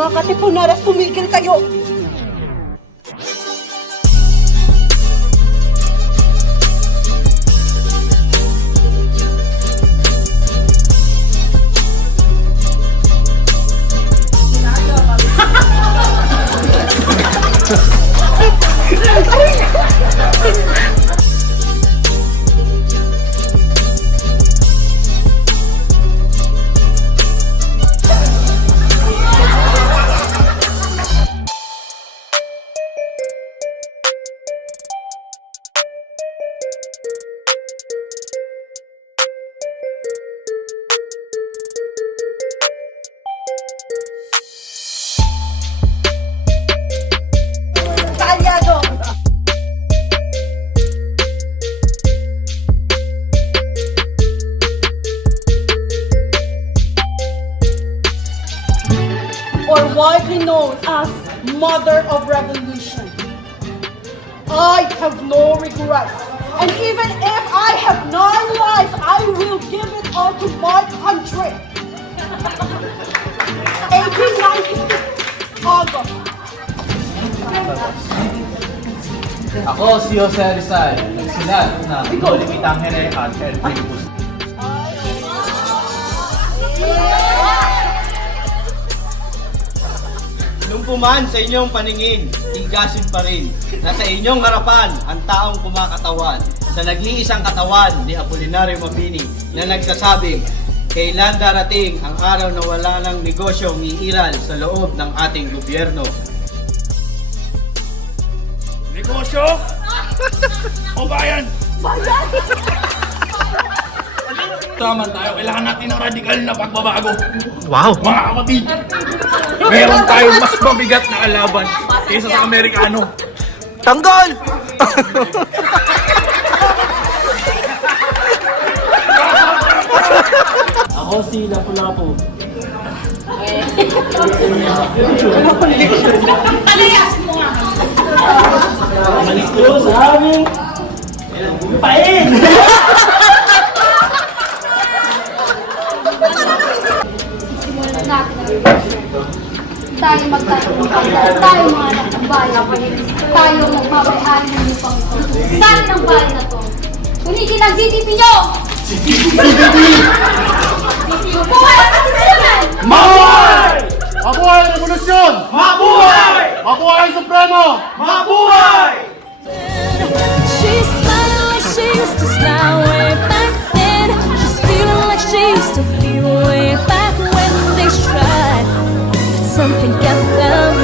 Mga katipunaras, tumigil kayo! Or widely known as Mother of Revolution. I have no regrets. And even if I have 9 lives, I will give it all to my country. 1896, August. Ako si Jose Rizal, nagsilat ng Limitang Herekan and Filipus. Nung puman sa inyong paningin, tigasin pa rin. Nasa inyong harapan ang taong kumakatawan sa nag-iisang katawan ni Apolinario Mabini na nagsasabing, kailan darating ang araw na wala ng negosyong iiral sa loob ng ating gobyerno? Negosyo? O bayan? Bayan! Tama tayo, kailangan natin ng radikal na pagbabago. Wow! Mga kapatid, meron tayong mas mabigat na kalaban kaysa sa Amerikano. Tanggol! Ako si Lapu-Lapu. Palayasin mo nga! Malis ko sa aming pain! Simulan natin tayo magtatrabaho, tayo mga anak ng bayan, tayo magbabayaan ng lupang ito. Saan ng bayan na to? Tunitin ang CCTV nyo! Buhay ang kasalanan! Mabuhay! Mabuhay ang revolusyon! Mabuhay! Mabuhay ang Supremo! Mabuhay! She's smiling like she used to smile way back then. She's feeling like she used to feel way back when they tried. But something kept them.